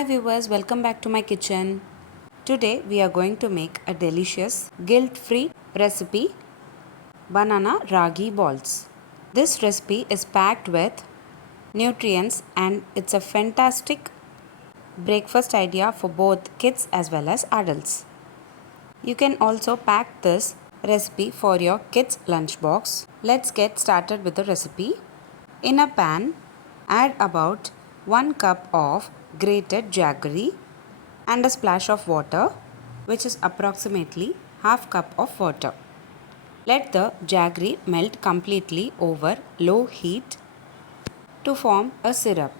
Hi viewers, welcome back to my kitchen. Today we are going to make a delicious guilt-free recipe, banana ragi balls. This recipe is packed with nutrients and it's a fantastic breakfast idea for both kids as well as adults. You can also pack this recipe for your kids' lunchbox. Let's get started with the recipe. In a pan, add about 1 cup of grated jaggery and a splash of water, which is approximately half cup of water. Let the jaggery melt completely over low heat to form a syrup.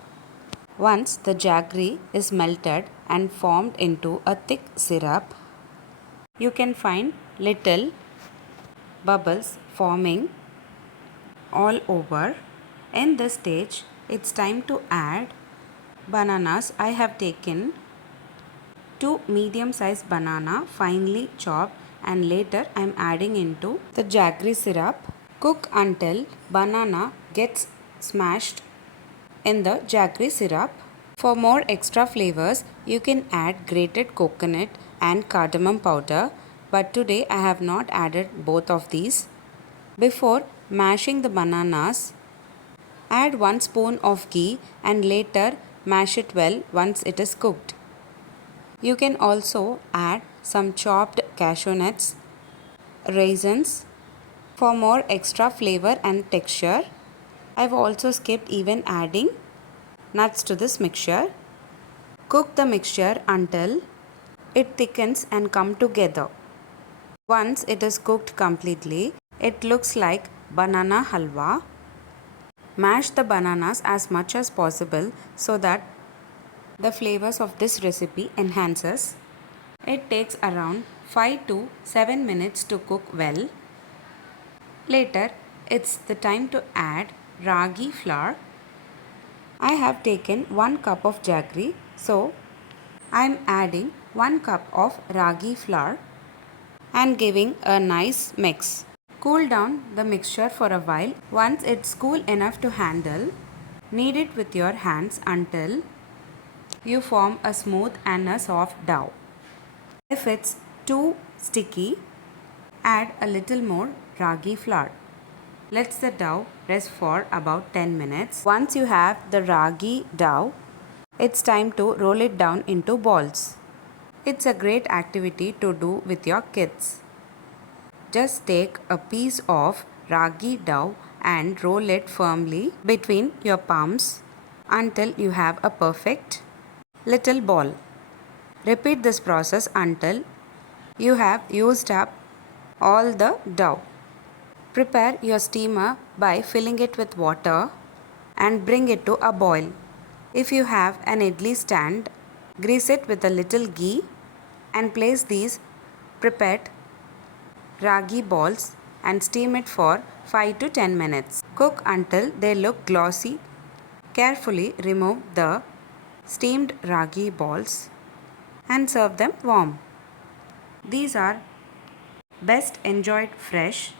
Once the jaggery is melted and formed into a thick syrup, you can find little bubbles forming all over. In this stage, it's time to add bananas. I have taken 2 medium-sized banana finely chopped and later I am adding into the jaggery syrup. Cook until banana gets smashed in the jaggery syrup. For more extra flavors, you can add grated coconut and cardamom powder, but today I have not added both of these. Before mashing the bananas, add 1 spoon of ghee and later mash it well once it is cooked. You can also add some chopped cashew nuts, raisins for more extra flavor and texture. I've also skipped even adding nuts to this mixture. Cook the mixture until it thickens and come together. Once it is cooked completely, it looks like banana halwa. Mash the bananas as much as possible so that the flavors of this recipe enhances. It takes around 5 to 7 minutes to cook well. Later, it's the time to add ragi flour. I have taken 1 cup of jaggery, so I am adding 1 cup of ragi flour and giving a nice mix. Cool down the mixture for a while. Once it's cool enough to handle, knead it with your hands until you form a smooth and a soft dough. If it's too sticky, add a little more ragi flour. Let the dough rest for about 10 minutes. Once you have the ragi dough, it's time to roll it down into balls. It's a great activity to do with your kids. Just take a piece of ragi dough and roll it firmly between your palms until you have a perfect little ball. Repeat this process until you have used up all the dough. Prepare your steamer by filling it with water and bring it to a boil. If you have an idli stand, grease it with a little ghee and place these prepared ragi balls and steam it for 5 to 10 minutes. Cook until they look glossy. Carefully remove the steamed ragi balls and serve them warm. These are best enjoyed fresh,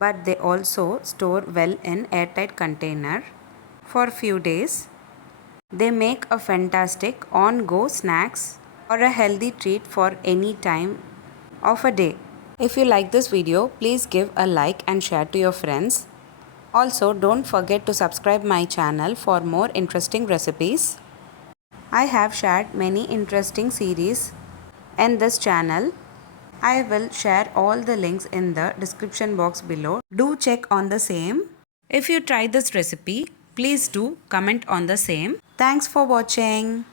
but they also store well in airtight container for few days. They make a fantastic on-go snacks or a healthy treat for any time of a day. If you like this video, please give a like and share to your friends. Also, don't forget to subscribe my channel for more interesting recipes. I have shared many interesting series in this channel. I will share all the links in the description box below. Do check on the same. If you try this recipe, please do comment on the same. Thanks for watching.